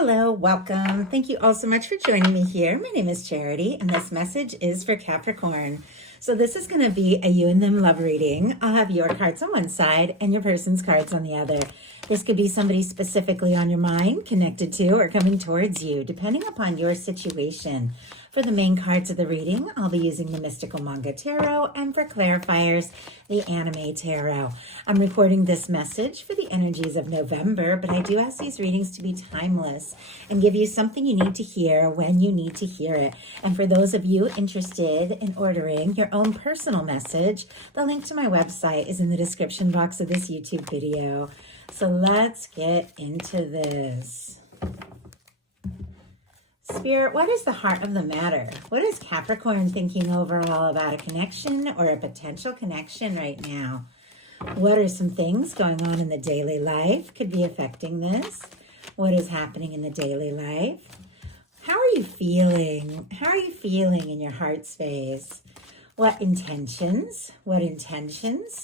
Hello, welcome. Thank you all so much for joining me here. My name is Charity, and this message is for Capricorn. So this is going to be a you and them love reading. I'll have your cards on one side and your person's cards on the other. This could be somebody specifically on your mind, connected to, or coming towards you, depending upon your situation. For the main cards of the reading, I'll be using the Mystical Manga Tarot, and for clarifiers, the Anime Tarot. I'm recording this message for the energies of November, but I do ask these readings to be timeless and give you something you need to hear when you need to hear it. And for those of you interested in ordering your own personal message, the link to my website is in the description box of this YouTube video. So let's get into this. Spirit, what is the heart of the matter? What is Capricorn thinking overall about a connection or a potential connection right now? What are some things going on in the daily life could be affecting this? What is happening in the daily life? How are you feeling? How are you feeling in your heart space? What intentions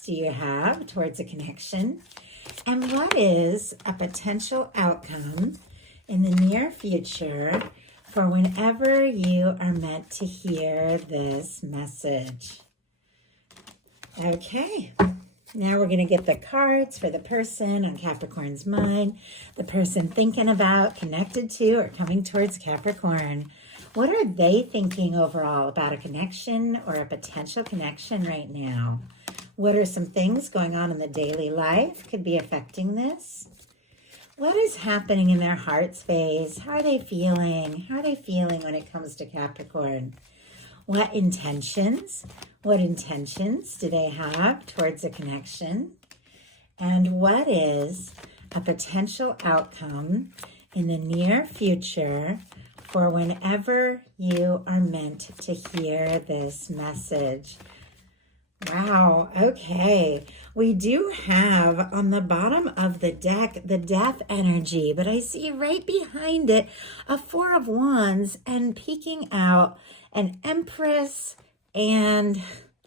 do you have towards a connection? And what is a potential outcome in the near future for whenever you are meant to hear this message? Okay, now we're going to get the cards for the person on Capricorn's mind, the person thinking about, connected to, or coming towards Capricorn. What are they thinking overall about a connection or a potential connection right now? What are some things going on in the daily life could be affecting this? What is happening in their heart space? How are they feeling? How are they feeling when it comes to Capricorn? What intentions do they have towards a connection? And what is a potential outcome in the near future for whenever you are meant to hear this message? Wow, okay. We do have on the bottom of the deck the death energy, but I see right behind it a Four of Wands and peeking out an Empress and,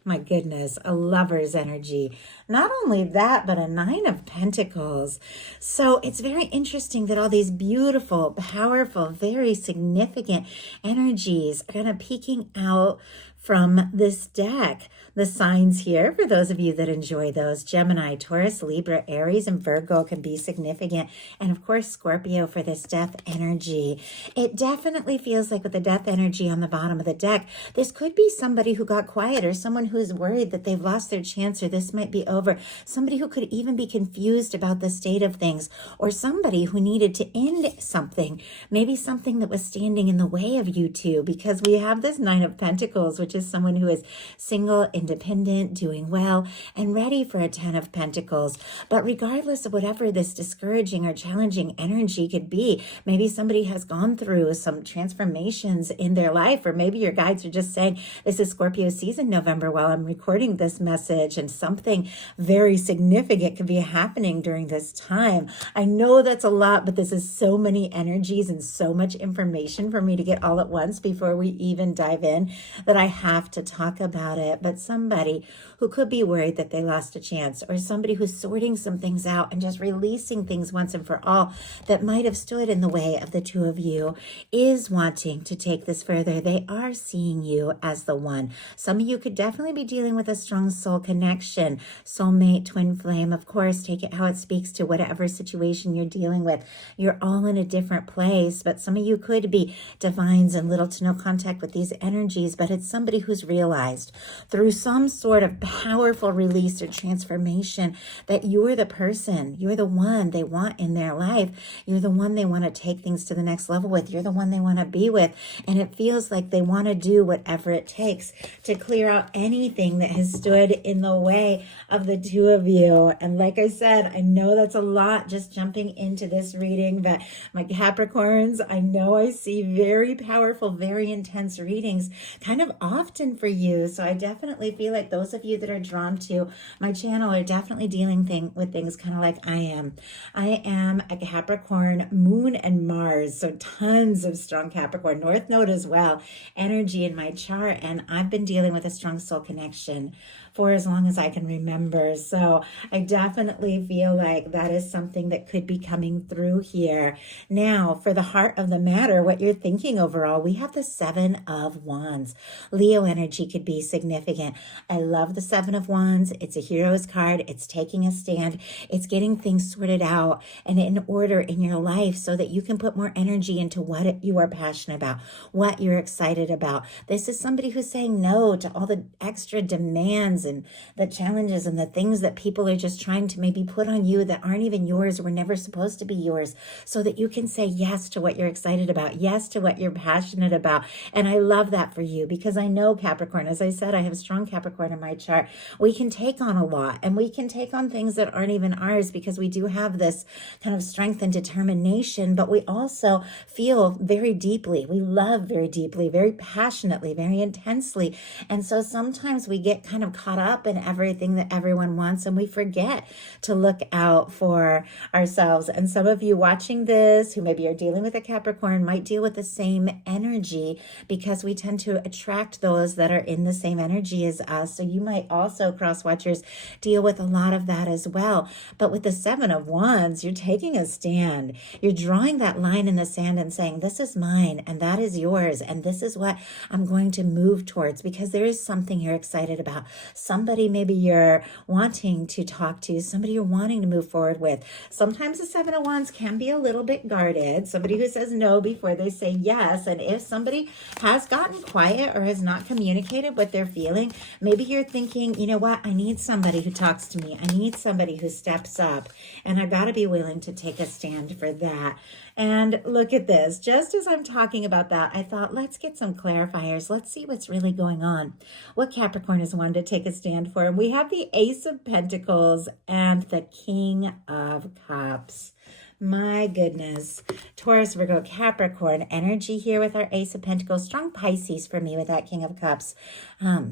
my goodness, a Lover's energy. Not only that, but a Nine of Pentacles. So it's very interesting that all these beautiful, powerful, very significant energies are kind of peeking out from this deck. The signs here, for those of you that enjoy those, Gemini, Taurus, Libra, Aries, and Virgo can be significant. And of course, Scorpio for this death energy. It definitely feels like with the death energy on the bottom of the deck, this could be somebody who got quiet or someone who's worried that they've lost their chance or this might be over. Somebody who could even be confused about the state of things, or somebody who needed to end something, maybe something that was standing in the way of you two, because we have this Nine of Pentacles, which is someone who is single, independent, doing well, and ready for a Ten of Pentacles. But regardless of whatever this discouraging or challenging energy could be, maybe somebody has gone through some transformations in their life, or maybe your guides are just saying, this is Scorpio season, November, while I'm recording this message, and something very significant could be happening during this time. I know that's a lot, but this is so many energies and so much information for me to get all at once before we even dive in that I have to talk about it. But somebody who could be worried that they lost a chance, or somebody who's sorting some things out and just releasing things once and for all that might have stood in the way of the two of you, is wanting to take this further. They are seeing you as the one. Some of you could definitely be dealing with a strong soul connection, soulmate, twin flame. Of course, take it how it speaks to whatever situation you're dealing with. You're all in a different place, but some of you could be divines in little to no contact with these energies, but it's somebody who's realized through some sort of powerful release or transformation that you're the person, you're the one they want in their life. You're the one they want to take things to the next level with. You're the one they want to be with. And it feels like they want to do whatever it takes to clear out anything that has stood in the way of the two of you. And like I said, I know that's a lot just jumping into this reading, but my Capricorns, I know I see very powerful, very intense readings kind of often for you. So I definitely feel like those of you that are drawn to my channel are definitely dealing with things kind of like I am. I am a Capricorn, Moon and Mars, so tons of strong Capricorn, North Node as well, energy in my chart, and I've been dealing with a strong soul connection for as long as I can remember. So I definitely feel like that is something that could be coming through here. Now, for the heart of the matter, what you're thinking overall, we have the Seven of Wands. Leo energy could be significant. I love the Seven of Wands. It's a hero's card. It's taking a stand. It's getting things sorted out and in order in your life so that you can put more energy into what you are passionate about, what you're excited about. This is somebody who's saying no to all the extra demands and the challenges and the things that people are just trying to maybe put on you that aren't even yours, were never supposed to be yours, so that you can say yes to what you're excited about, yes to what you're passionate about. And I love that for you, because I know Capricorn, as I said, I have strong Capricorn in my chart. We can take on a lot, and we can take on things that aren't even ours, because we do have this kind of strength and determination, but we also feel very deeply. We love very deeply, very passionately, very intensely. And so sometimes we get kind of caught up in everything that everyone wants, and we forget to look out for ourselves. And some of you watching this who maybe are dealing with a Capricorn might deal with the same energy, because we tend to attract those that are in the same energy as us. So you might also, cross watchers, deal with a lot of that as well. But with the Seven of Wands, you're taking a stand. You're drawing that line in the sand and saying, this is mine and that is yours, and this is what I'm going to move towards, because there is something you're excited about. Somebody maybe you're wanting to talk to, somebody you're wanting to move forward with. Sometimes the Seven of Wands can be a little bit guarded, somebody who says no before they say yes. And if somebody has gotten quiet or has not communicated what they're feeling, maybe you're thinking, you know what, I need somebody who talks to me. I need somebody who steps up, and I got to be willing to take a stand for that. And look at this. Just as I'm talking about that, I thought, let's get some clarifiers. Let's see what's really going on. What Capricorn is wanting to take a stand for. And we have the Ace of Pentacles and the King of Cups. My goodness. Taurus, Virgo, Capricorn energy here with our Ace of Pentacles. Strong Pisces for me with that King of Cups.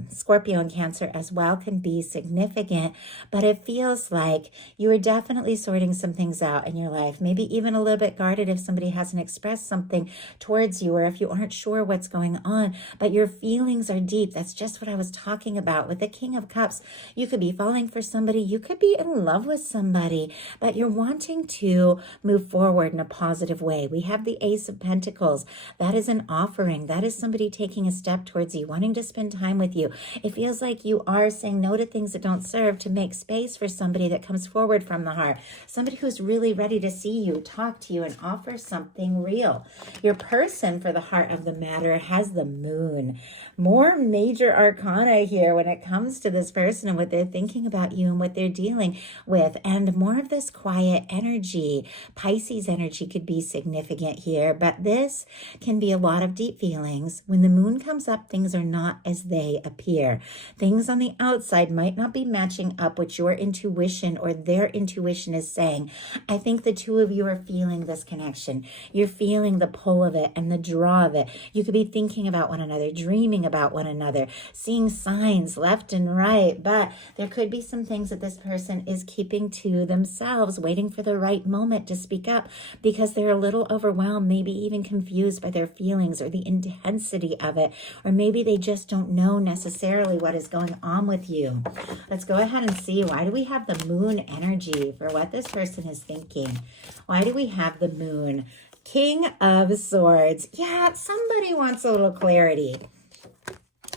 Scorpio and Cancer as well can be significant, but it feels like you are definitely sorting some things out in your life. Maybe even a little bit guarded if somebody hasn't expressed something towards you, or if you aren't sure what's going on, but your feelings are deep. That's just what I was talking about with the King of Cups. You could be falling for somebody. You could be in love with somebody, but you're wanting to move forward in a positive way. We have the Ace of Pentacles. That is an offering. That is somebody taking a step towards you, wanting to spend time with you. It feels like you are saying no to things that don't serve to make space for somebody that comes forward from the heart. Somebody who's really ready to see you, talk to you, and offer something real. Your person, for the heart of the matter, has the Moon. More major arcana here when it comes to this person and what they're thinking about you and what they're dealing with. And more of this quiet energy. Pisces energy could be significant here, but this can be a lot of deep feelings. When the moon comes up, things are not as they appear. Things on the outside might not be matching up with your intuition or their intuition is saying. I think the two of you are feeling this connection. You're feeling the pull of it and the draw of it. You could be thinking about one another, dreaming about one another, seeing signs left and right, but there could be some things that this person is keeping to themselves, waiting for the right moment to speak up, because they're a little overwhelmed, maybe even confused by their feelings or the intensity of it, or maybe they just don't know necessarily what is going on with you. Let's go ahead and see, why do we have the moon energy for what this person is thinking? Why do we have the moon? King of Swords. Yeah, somebody wants a little clarity.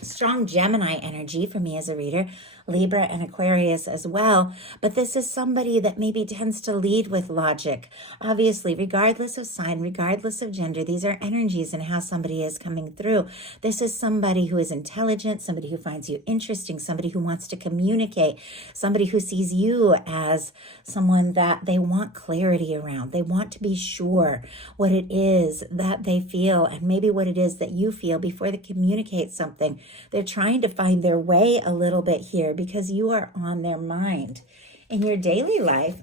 Strong Gemini energy for me as a reader. Libra and Aquarius as well. But this is somebody that maybe tends to lead with logic. Obviously, regardless of sign, regardless of gender, these are energies and how somebody is coming through. This is somebody who is intelligent, somebody who finds you interesting, somebody who wants to communicate, somebody who sees you as someone that they want clarity around. They want to be sure what it is that they feel and maybe what it is that you feel before they communicate something. They're trying to find their way a little bit here, because you are on their mind. In your daily life,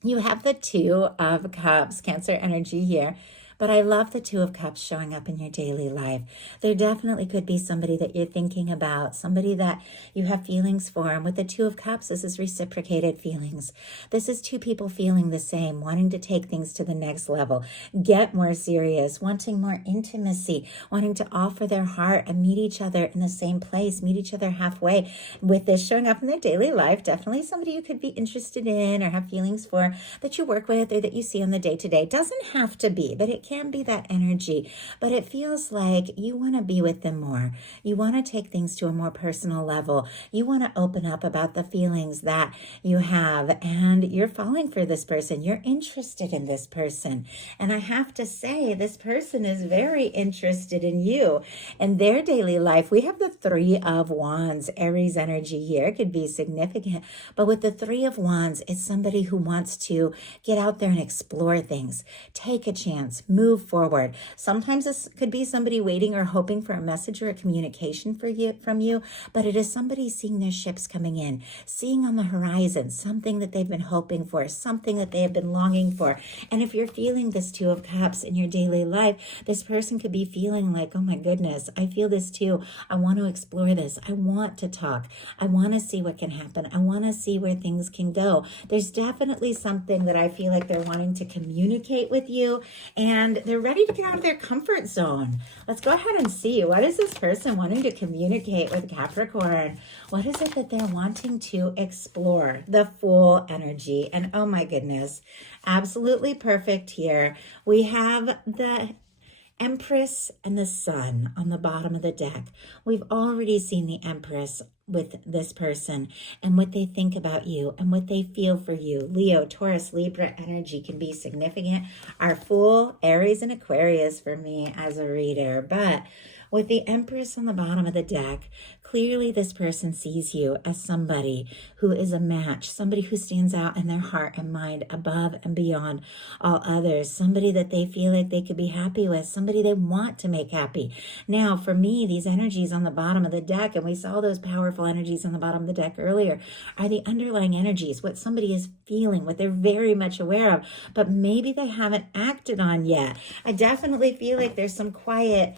you have the Two of Cups, Cancer energy here, But I love the Two of Cups showing up in your daily life. There definitely could be somebody that you're thinking about, somebody that you have feelings for. And with the Two of Cups, this is reciprocated feelings. This is two people feeling the same, wanting to take things to the next level, get more serious, wanting more intimacy, wanting to offer their heart and meet each other in the same place, meet each other halfway. With this showing up in their daily life, definitely somebody you could be interested in or have feelings for, that you work with or that you see on the day-to-day. Doesn't have to be, but it can be that energy. But it feels like you want to be with them more. You want to take things to a more personal level. You want to open up about the feelings that you have, and you're falling for this person. You're interested in this person. And I have to say, this person is very interested in you and their daily life. We have the Three of Wands, Aries energy here. It could be significant, but with the Three of Wands, it's somebody who wants to get out there and explore things, take a chance, move forward. Sometimes this could be somebody waiting or hoping for a message or a communication from you, but it is somebody seeing their ships coming in, seeing on the horizon something that they've been hoping for, something that they have been longing for. And if you're feeling this Two of Cups in your daily life, this person could be feeling like, oh my goodness, I feel this too. I want to explore this. I want to talk. I want to see what can happen. I want to see where things can go. There's definitely something that I feel like they're wanting to communicate with you, and they're ready to get out of their comfort zone. Let's go ahead and see. What is this person wanting to communicate with Capricorn? What is it that they're wanting to explore? The Fool energy. And oh my goodness, absolutely perfect here. We have the Empress and the Sun on the bottom of the deck. We've already seen the Empress with this person and what they think about you and what they feel for you. Leo, Taurus, Libra energy can be significant. Our Fool, Aries, and Aquarius for me as a reader. But with the Empress on the bottom of the deck, clearly this person sees you as somebody who is a match, somebody who stands out in their heart and mind above and beyond all others, somebody that they feel like they could be happy with, somebody they want to make happy. Now, for me, these energies on the bottom of the deck, and we saw those powerful energies on the bottom of the deck earlier, are the underlying energies, what somebody is feeling, what they're very much aware of, but maybe they haven't acted on yet. I definitely feel like there's some quiet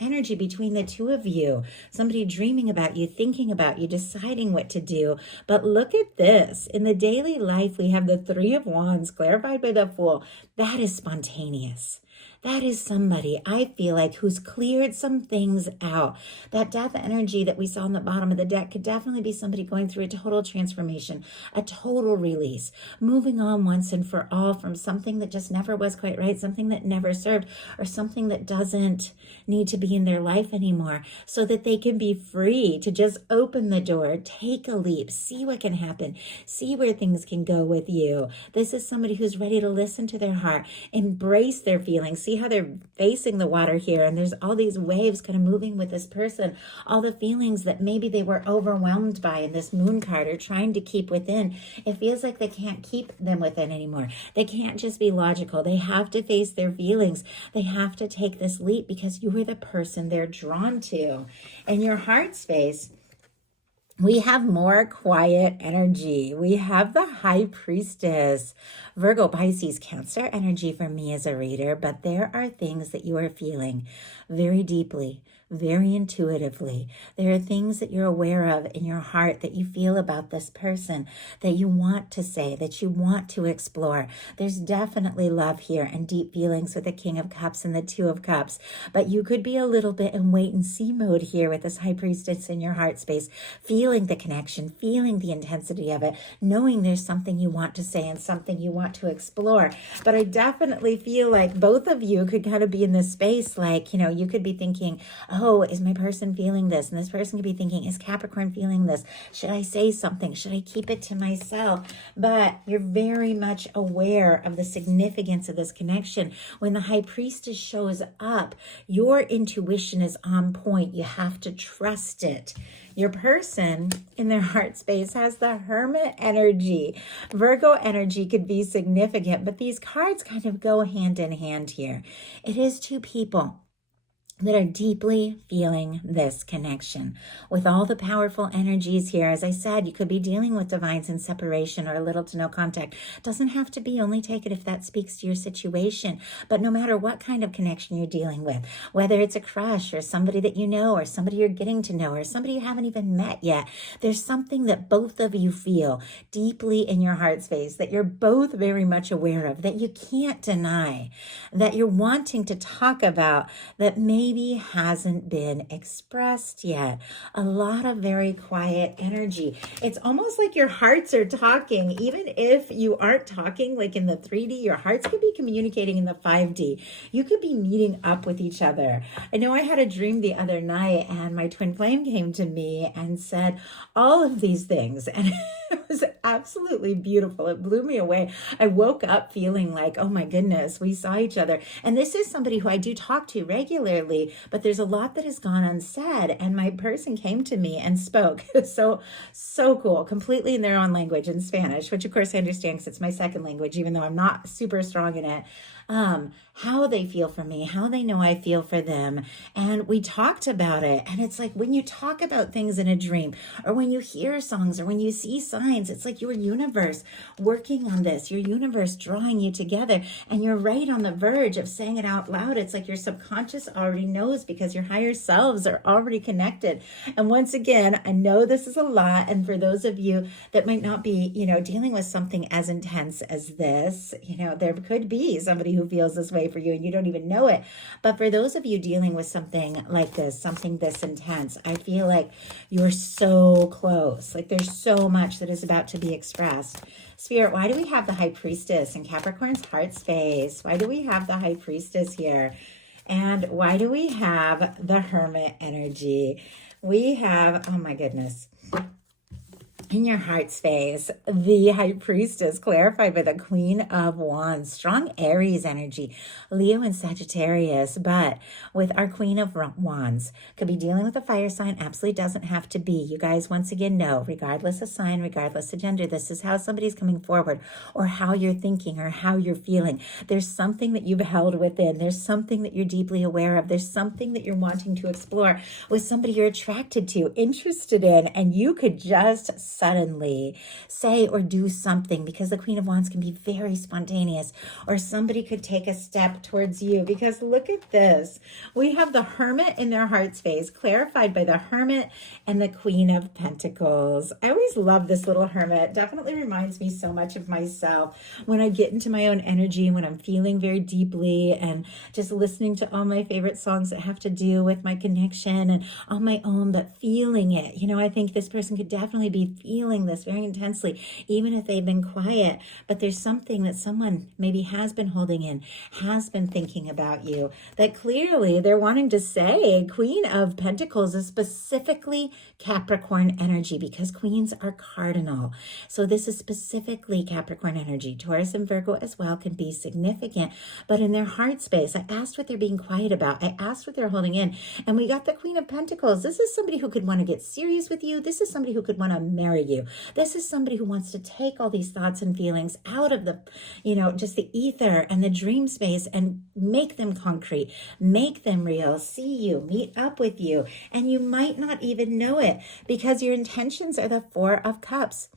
energy between the two of you. Somebody dreaming about you, thinking about you, deciding what to do. But look at this. In the daily life, we have the Three of Wands clarified by the Fool. That is spontaneous. That is somebody, I feel like, who's cleared some things out. That Death energy that we saw on the bottom of the deck could definitely be somebody going through a total transformation, a total release, moving on once and for all from something that just never was quite right, something that never served, or something that doesn't need to be in their life anymore, so that they can be free to just open the door, take a leap, see what can happen, see where things can go with you. This is somebody who's ready to listen to their heart, embrace their feelings. See how they're facing the water here, and there's all these waves kind of moving with this person, all the feelings that maybe they were overwhelmed by in this Moon card are trying to keep within. It feels like they can't keep them within anymore. They can't just be logical. They have to face their feelings. They have to take this leap because you are the person they're drawn to. In your heart space, we have more quiet energy. We have the High Priestess, Virgo, Pisces, Cancer energy for me as a reader, but there are things that you are feeling very deeply, very intuitively. There are things that you're aware of in your heart that you feel about this person, that you want to say, that you want to explore. There's definitely love here and deep feelings with the King of Cups and the Two of Cups, but you could be a little bit in wait and see mode here with this High Priestess in your heart space, feeling the connection, feeling the intensity of it, knowing there's something you want to say and something you want to explore. But I definitely feel like both of you could kind of be in this space, like, you could be thinking, oh, is my person feeling this? And this person could be thinking, is Capricorn feeling this? Should I say something? Should I keep it to myself? But you're very much aware of the significance of this connection. When the High Priestess shows up, your intuition is on point. You have to trust it. Your person in their heart space has the Hermit energy. Virgo energy could be significant, but these cards kind of go hand in hand here. It is two people that are deeply feeling this connection with all the powerful energies here. As I said, you could be dealing with divines in separation or little to no contact. It doesn't have to be. Only take it if that speaks to your situation. But no matter what kind of connection you're dealing with, whether it's a crush or somebody that you know or somebody you're getting to know or somebody you haven't even met yet, there's something that both of you feel deeply in your heart space that you're both very much aware of, that you can't deny, that you're wanting to talk about, that maybe hasn't been expressed yet. A lot of very quiet energy. It's almost like your hearts are talking, even if you aren't talking like in the 3D, your hearts could be communicating in the 5D. You could be meeting up with each other. I know I had a dream the other night and my twin flame came to me and said all of these things, and it was absolutely beautiful. It blew me away. I woke up feeling like, oh my goodness, we saw each other. And this is somebody who I do talk to regularly, but there's a lot that has gone unsaid. And my person came to me and spoke. So cool, completely in their own language, in Spanish, which of course I understand because it's my second language, even though I'm not super strong in it. How they feel for me, how they know I feel for them. And we talked about it. And it's like when you talk about things in a dream, or when you hear songs, or when you see signs, it's like your universe working on this, your universe drawing you together. And you're right on the verge of saying it out loud. It's like your subconscious already knows because your higher selves are already connected. And once again, I know this is a lot. And for those of you that might not be, dealing with something as intense as this, there could be somebody who feels this way for you and you don't even know it. But for those of you dealing with something like this, something this intense, I feel like you're so close. Like there's so much that is about to be expressed. Spirit, why do we have the High Priestess in Capricorn's heart space? Why do we have the High Priestess here? And why do we have the Hermit energy? We have, oh my goodness, in your heart space, the High Priestess clarified by the Queen of Wands, strong Aries energy, Leo and Sagittarius, but with our Queen of Wands, could be dealing with a fire sign, absolutely doesn't have to be. You guys, once again, know, regardless of sign, regardless of gender, this is how somebody's coming forward or how you're thinking or how you're feeling. There's something that you've held within. There's something that you're deeply aware of. There's something that you're wanting to explore with somebody you're attracted to, interested in, and you could just suddenly say or do something because the Queen of Wands can be very spontaneous, or somebody could take a step towards you because look at this. We have the Hermit in their heart space clarified by the Hermit and the Queen of Pentacles. I always love this little Hermit. Definitely reminds me so much of myself when I get into my own energy, when I'm feeling very deeply and just listening to all my favorite songs that have to do with my connection and on my own, but feeling it. I think this person could definitely be feeling this very intensely, even if they've been quiet, but there's something that someone maybe has been holding in, has been thinking about you, that clearly they're wanting to say. Queen of Pentacles is specifically Capricorn energy because queens are cardinal. So this is specifically Capricorn energy. Taurus and Virgo as well can be significant, but in their heart space, I asked what they're being quiet about. I asked what they're holding in, and we got the Queen of Pentacles. This is somebody who could want to get serious with you. This is somebody who could want to marry you. This is somebody who wants to take all these thoughts and feelings out of the, just the ether and the dream space and make them concrete, make them real, see you, meet up with you. And you might not even know it because your intentions are the Four of Cups.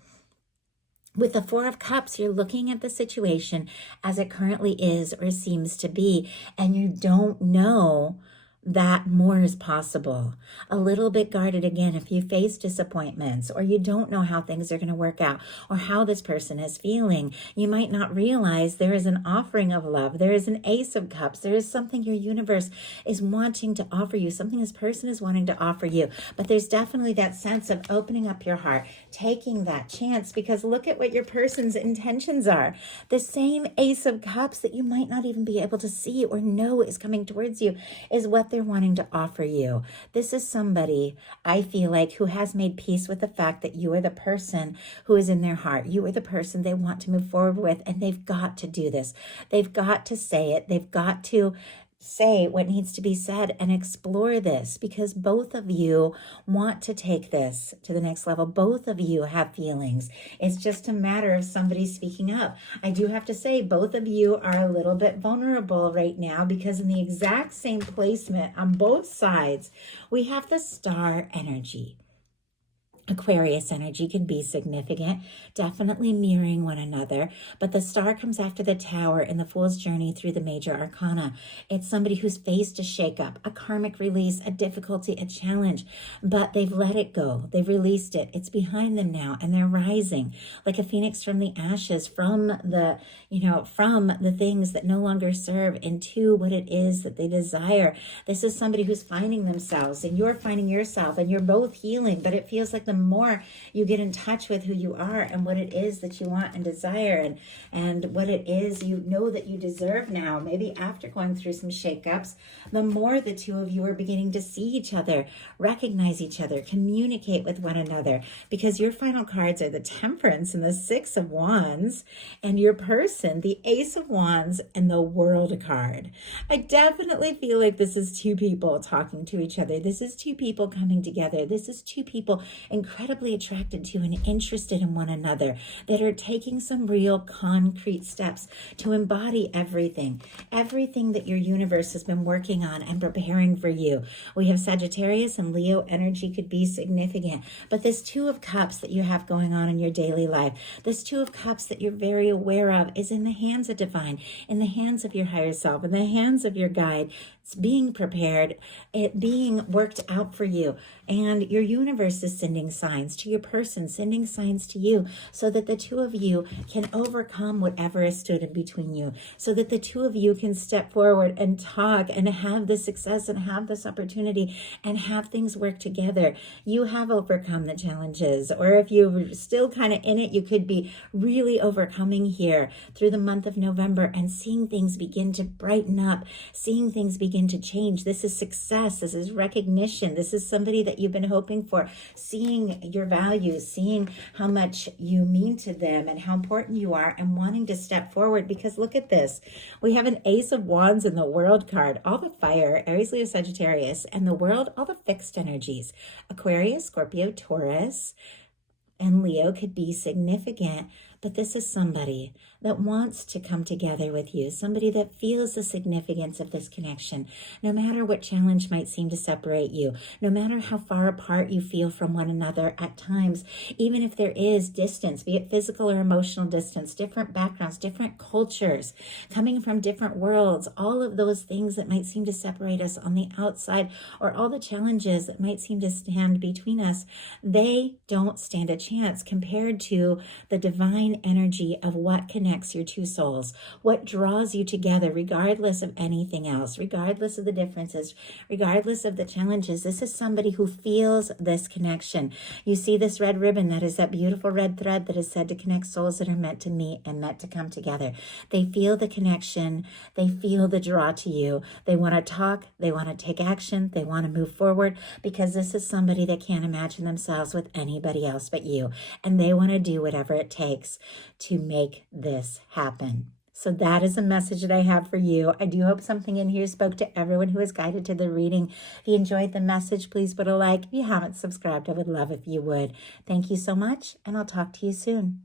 With the Four of Cups, you're looking at the situation as it currently is or seems to be, and you don't know that more is possible. A little bit guarded again if you face disappointments or you don't know how things are going to work out or how this person is feeling. You might not realize there is an offering of love. There is an Ace of Cups. There is something your universe is wanting to offer you, something this person is wanting to offer you. But there's definitely that sense of opening up your heart, taking that chance, because look at what your person's intentions are. The same Ace of Cups that you might not even be able to see or know is coming towards you is what they're wanting to offer you. This is somebody, I feel like, who has made peace with the fact that you are the person who is in their heart. You are the person they want to move forward with, and they've got to do this. They've got to say it. They've got to say what needs to be said and explore this, because both of you want to take this to the next level. Both of you have feelings. It's just a matter of somebody speaking up. I do have to say, both of you are a little bit vulnerable right now, because in the exact same placement on both sides, we have the star energy. Aquarius energy can be significant, definitely mirroring one another, but the star comes after the tower in the Fool's Journey through the major arcana. It's somebody who's faced a shakeup, a karmic release, a difficulty, a challenge, but they've let it go. They've released it. It's behind them now, and they're rising like a phoenix from the ashes, from the things that no longer serve into what it is that they desire. This is somebody who's finding themselves, and you're finding yourself, and you're both healing, but it feels like the more you get in touch with who you are and what it is that you want and desire, and what it is you know that you deserve now, maybe after going through some shakeups, the more the two of you are beginning to see each other, recognize each other, communicate with one another, because your final cards are the Temperance and the Six of Wands, and your person, the Ace of Wands and the World card. I definitely feel like this is two people talking to each other. This is two people coming together. This is two people incredibly attracted to and interested in one another, that are taking some real concrete steps to embody everything that your universe has been working on and preparing for you. We have Sagittarius and Leo energy could be significant, but this Two of Cups that you have going on in your daily life, this Two of Cups that you're very aware of, is in the hands of divine, in the hands of your higher self, in the hands of your guide. It's being prepared, it being worked out for you. And your universe is sending signs to your person, sending signs to you, so that the two of you can overcome whatever has stood in between you, so that the two of you can step forward and talk and have this success and have this opportunity and have things work together. You have overcome the challenges, or if you're still kind of in it, you could be really overcoming here through the month of November and seeing things begin to brighten up, seeing things begin to change. This is success. This is recognition. This is somebody that you've been hoping for, seeing your values, seeing how much you mean to them and how important you are, and wanting to step forward. Because look at this. We have an Ace of Wands in the World card, all the fire, Aries, Leo, Sagittarius, and the World, all the fixed energies. Aquarius, Scorpio, Taurus, and Leo could be significant, but this is somebody that wants to come together with you, somebody that feels the significance of this connection, no matter what challenge might seem to separate you, no matter how far apart you feel from one another at times, even if there is distance, be it physical or emotional distance, different backgrounds, different cultures, coming from different worlds, all of those things that might seem to separate us on the outside, or all the challenges that might seem to stand between us, they don't stand a chance compared to the divine energy of what connects your two souls, what draws you together, regardless of anything else, regardless of the differences, regardless of the challenges. This is somebody who feels this connection. You see this red ribbon, that is that beautiful red thread that is said to connect souls that are meant to meet and meant to come together. They feel the connection. They feel the draw to you. They want to talk. They want to take action. They want to move forward, because this is somebody that can't imagine themselves with anybody else but you. And they want to do whatever it takes to make this happen. So that is a message that I have for you. I do hope something in here spoke to everyone who is guided to the reading. If you enjoyed the message, please put a like. If you haven't subscribed, I would love if you would. Thank you so much, and I'll talk to you soon.